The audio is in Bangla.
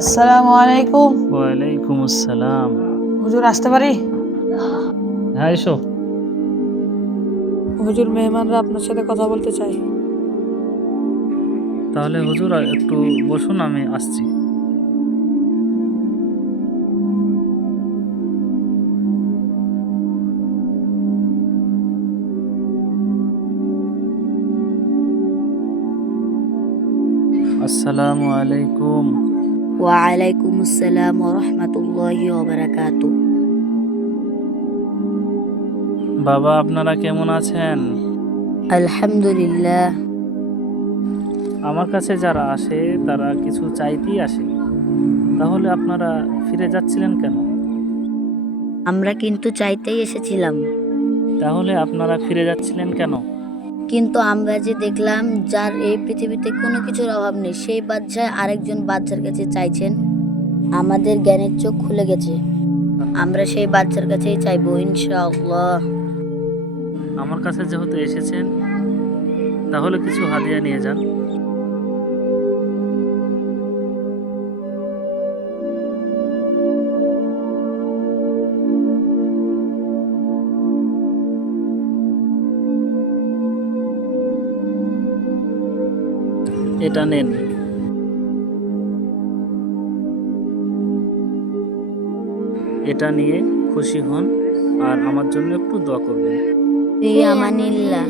আসসালামু আলাইকুম। ওয়ালাইকুম আসসালাম। হুজুর আসতে পারি? হ্যাঁ, এসো। হুজুর, মেহমানরা আপনার সাথে কথা বলতে চায়। তাহলে হুজুর একটু বসুন, আমি আসছি। আসসালামু আলাইকুম। ওয়ালাইকুম আসসালাম ওরহমতুল্লাহি ওবারাকাতু। বাবা, আপনারা কেমন আছেন? আলহামদুলিল্লাহ। আমার কাছে যারা আসে তারা কিছু চাইতেই আসে। তাহলে আপনারা ফিরে যাচ্ছিলেন কেন? আমরা কিন্তু চাইতেই এসেছিলাম, তাহলে আপনারা ফিরে যাচ্ছিলেন কেন? কিন্তু আমরা যে দেখলাম যার এই পৃথিবীতে কোনো কিছুর অভাব নেই, সেই বাদশাহ আরেকজন বাদশার কাছে চাইছেন। আমাদের জ্ঞানের চোখ খুলে গেছে, আমরা সেই বাদশার কাছেই চাইবো ইনশাআল্লাহ। আমার কাছে যেহেতু এসেছেন, তাহলে কিছু হাদিয়া নিয়ে যান। এটা নেন। এটা নিয়ে খুশি হন আর আমার জন্য একটু দোয়া করবেন। ফি আমানিল্লাহ।